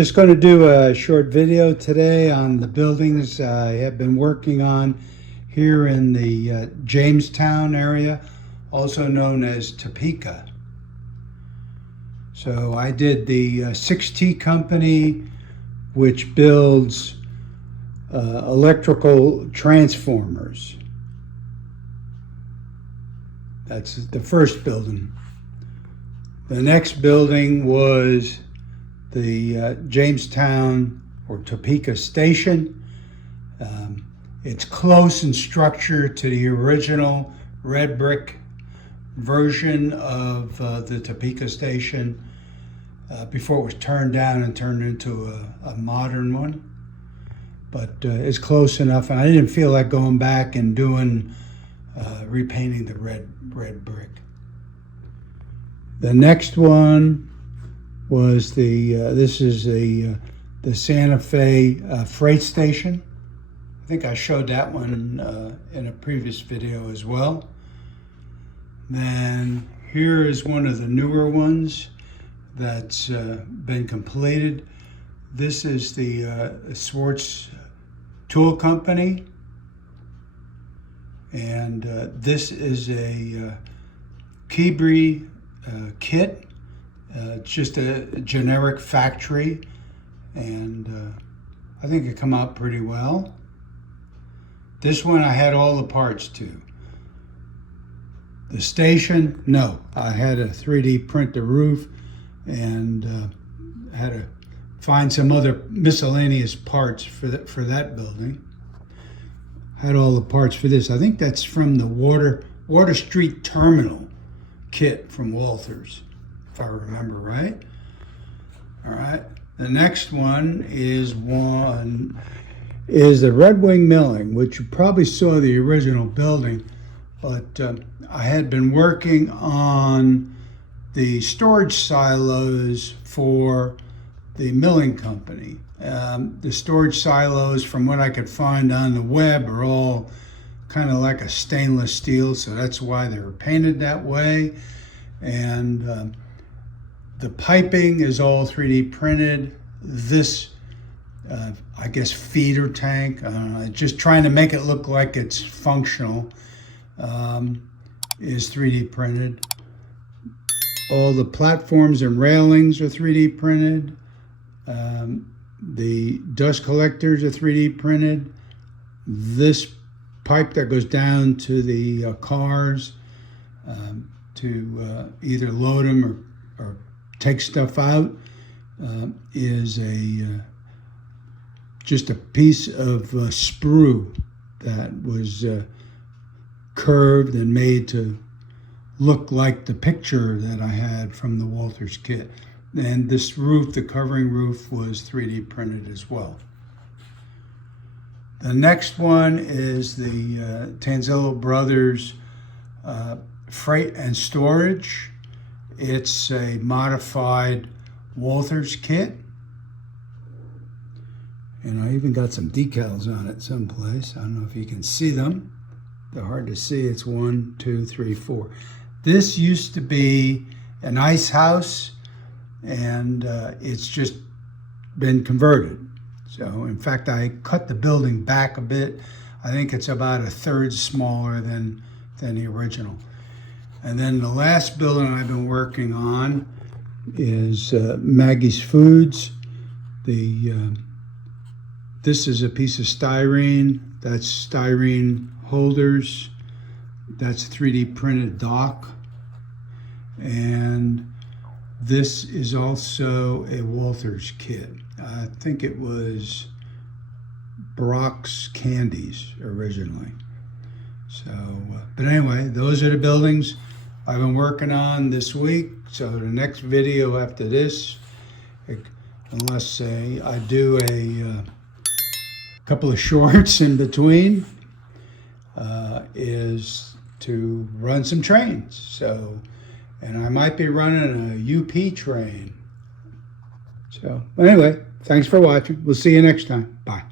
Just going to do a short video today on the buildings I have been working on here in the Jamestown area, also known as Topeka. So I did the 6T company, which builds electrical transformers. That's the first building. The next building was the Jamestown or Topeka station. It's close in structure to the original red brick version of the Topeka station before it was turned down and turned into a modern one. But it's close enough, and I didn't feel like going back and doing repainting the red brick. The next one was this is the Santa Fe freight station. I think I showed that one in a previous video as well. Then here is one of the newer ones that's been completed. This is the Swartz Tool Company, and this is a Kibri kit. It's just a generic factory, and I think it come out pretty well. This one I had all the parts to. The station, no. I had a 3D print the roof and had to find some other miscellaneous parts for that building. Had all the parts for this. I think that's from the Water Street Terminal kit from Walthers, if I remember right. All right. The next one is the Red Wing Milling, which you probably saw the original building, but I had been working on the storage silos for the milling company. The storage silos, from what I could find on the web, are all kind of like a stainless steel, so that's why they were painted that way. And the piping is all 3D printed. This, I guess, feeder tank, just trying to make it look like it's functional, is 3D printed. All the platforms and railings are 3D printed. The dust collectors are 3D printed. This pipe that goes down to the cars to either load them or take stuff out is just a piece of sprue that was curved and made to look like the picture that I had from the Walthers kit. And this roof, the covering roof, was 3D printed as well. The next one is the Tanzillo Brothers freight and storage. It's a modified Walthers kit. And I even got some decals on it someplace. I don't know if you can see them. They're hard to see. It's 1, 2, 3, 4. This used to be an ice house, and it's just been converted. So in fact, I cut the building back a bit. I think it's about 1/3 smaller than the original. And then the last building I've been working on is Maggie's Foods. This is a piece of styrene. That's styrene holders. That's 3D printed dock. And this is also a Walthers kit. I think it was Brock's Candies originally. So, but anyway, those are the buildings I've been working on this week. So the next video after this, unless I do a couple of shorts in between, is to run some trains. So, and I might be running a UP train. So anyway, thanks for watching. We'll see you next time. Bye.